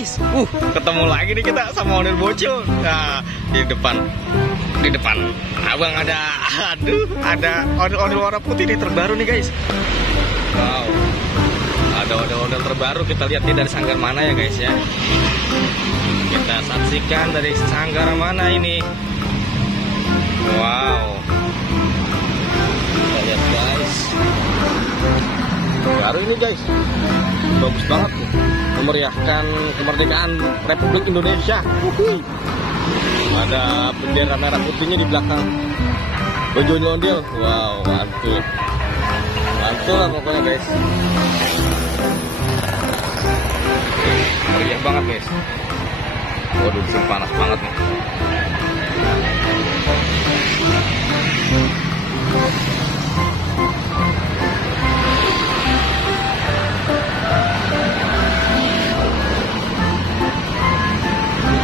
guys. Ketemu lagi nih kita sama ondel bocil. Nah, di depan abang ada ondel warna putih nih terbaru nih guys. Wow, ada ondel terbaru. Kita lihat nih dari sanggar mana ya guys ya. Kita saksikan dari sanggar mana ini. Wow, kita lihat guys. Baru ini guys, bagus banget nih, memeriahkan kemerdekaan Republik Indonesia. Ada bendera merah putihnya di belakang ojol ondel. Wow, mantul lah pokoknya guys. Meriah banget guys. Waduh, disini panas banget nih.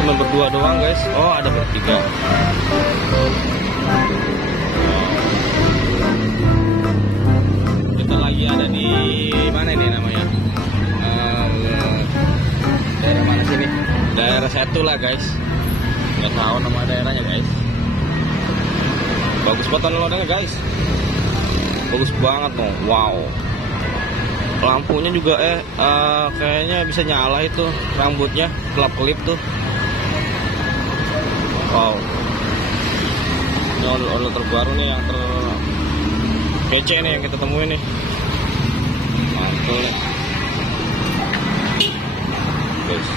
Cuma berdua doang guys. Oh, ada bertiga. Kita lagi ada di mana ini namanya? Daerah mana sini? Daerah satu lah guys. Nggak tahu nama daerahnya guys. Bagus banget ondel-ondelnya guys. Bagus banget loh. Wow. Lampunya juga kayaknya bisa nyala itu, rambutnya kelap-kelip tuh. Wow. Ini ondel terbaru nih yang kece nih yang kita temuin nih. Mantul nih. Guys.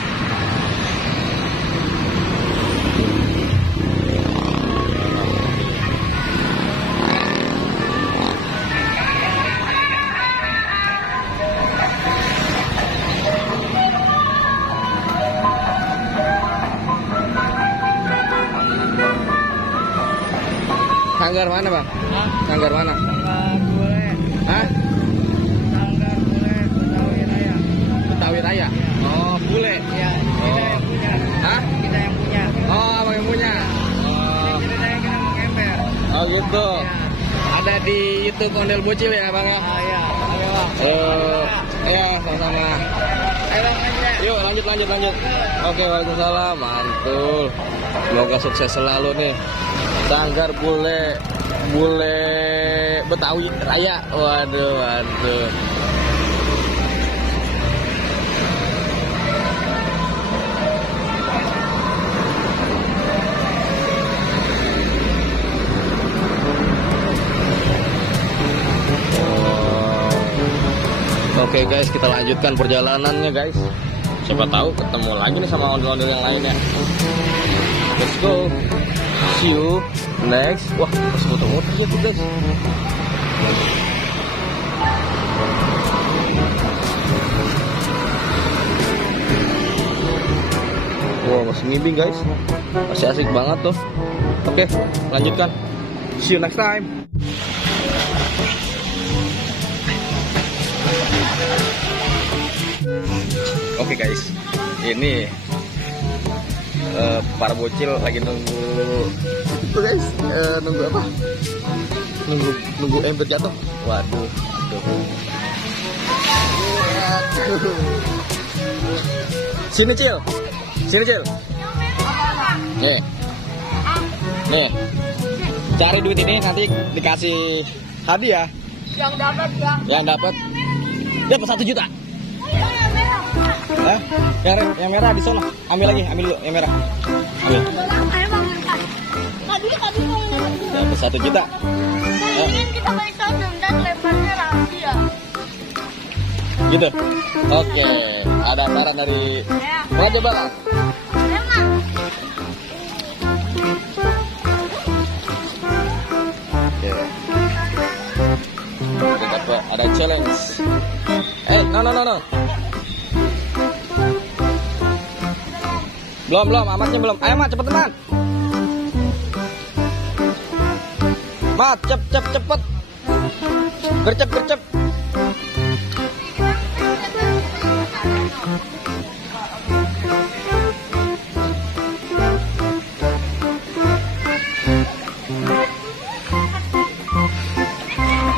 Sanggar mana bang? Hah? Sanggar mana? Sanggar Bule. Hah? Sanggar Bule Betawi Raya. Betawi Raya? Ya. Oh, Bule? Iya, kita yang punya. Hah? Kita yang punya. Oh, abang yang punya? Oh. Kita yang kena mengember. Oh gitu? Ya. Ada di YouTube Ondel Bocil ya bang ya? Ah iya, oke bang. Iya, sama-sama. Ayo bang, lanjut. Yuk lanjut. Oke, waalaikumsalam. Mantul. Semoga sukses selalu nih. Sanggar Bule Betawi Raya. Waduh. Oke guys, kita lanjutkan perjalanannya guys. Siapa tahu ketemu lagi nih sama ondel-ondel yang lainnya. Let's go. See you next. Wah, masih muter-muter ya tuh guys. Wow, masih ngimbing guys. Masih asik banget tuh. Oke, lanjutkan. See you next time. Oke guys, ini para bocil lagi nunggu itu guys, nunggu apa? Nunggu ember jatuh. Waduh. Sini Cil. Nih. Cari duit ini nanti dikasih hadiah. Yang dapat dapat 1 juta. Yang merah di sana. Ambil dulu yang merah. Ambil. Dapat 1 juta. Ingin kita balik tandem dan lebarnya rahasia. Gitu. Oke. Ada saran dari Raja Balas. Oke. Ada challenge. No. Belum, amatnya belum. Ayo Mat, cepet Mat. Mat, cepet. Gercep.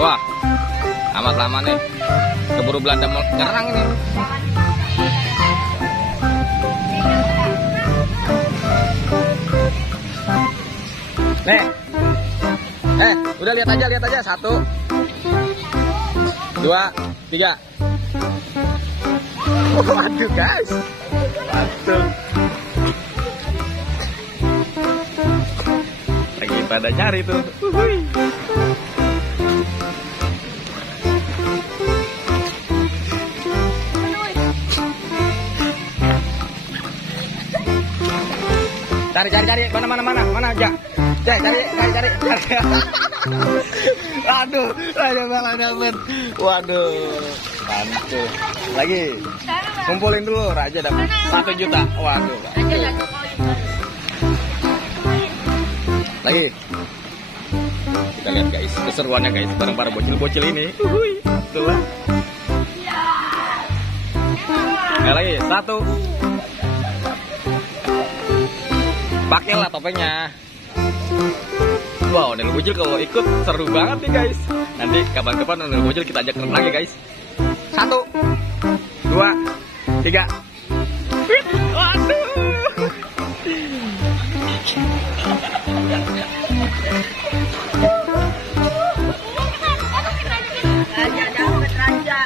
Wah, amat lama nih. Keburu Belanda nyerang ini. Nih. Udah lihat aja. 1, 2, 3. Waduh guys. Waduh. Lagi pada nyari tuh. Cari mana aja. Cari. Aduh, ada malah dapet. Waduh, mantul. Lagi, kumpulin dulu, Raja dapat 1 juta. Waduh. Lagi. Kita lihat guys, keseruannya guys, bareng para bocil-bocil ini. Betul lah. Lagi, 1. Pakailah topengnya. Wow, Onel Bocil kalau ikut seru banget nih guys. Nanti kapan-kapan Onel Bocil kita ajak renang lagi guys. 1, 2, 3. Waduh. Raja dapat Raja.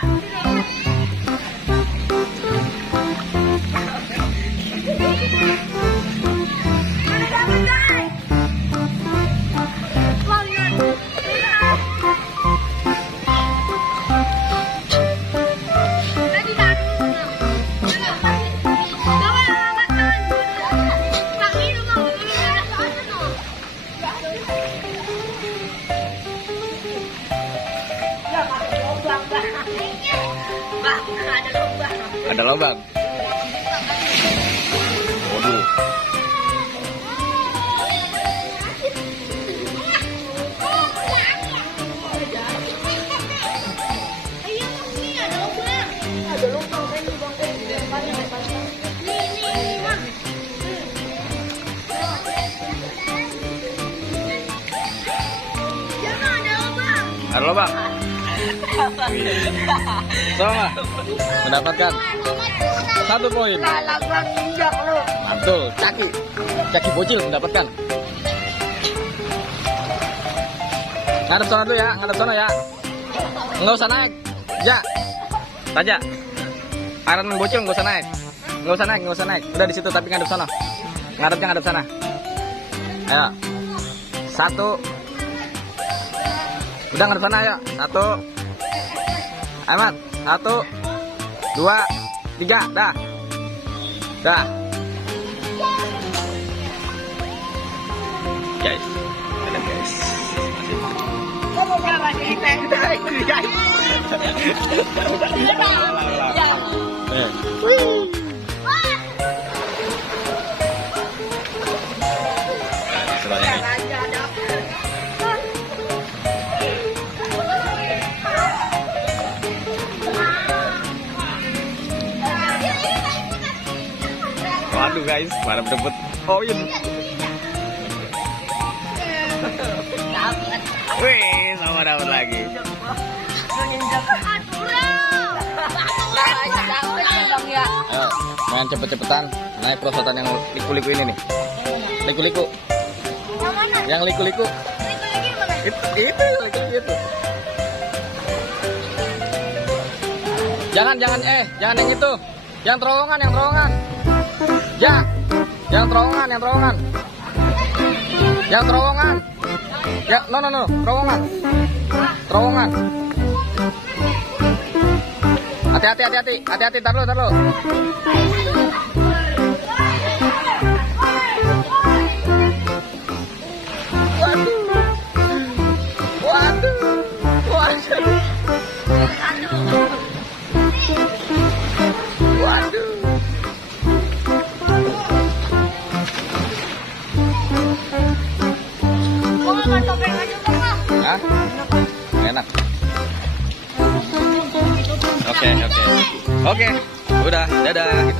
Ada lubang. Waduh. Ada lubang. Sama mendapatkan 1 poin. Mantul, Caki Bocil mendapatkan. Ngadep sana tuh ya, Nggak usah naik. Raja. Iron Man Bocil nggak usah naik. Udah di situ tapi ngadep sana. Ngadep sana. Ayo. 1. Udah ngadep sana ya. 1. Amat. 1, 2, 3. Dah. Guys. Ada guys. Waduh guys, mana dapat poin. Wih, sama dapat lagi. Ayo, main cepet-cepetan. Naik perosotan yang liku-liku ini nih. Liku-liku. Yang liku-liku. Itu. Jangan yang itu. Yang terowongan. Yang terowongan. Ya, no, terowongan. Hati-hati, tar lu. Waduh. Hah? Enak. Oke. Udah, dadah.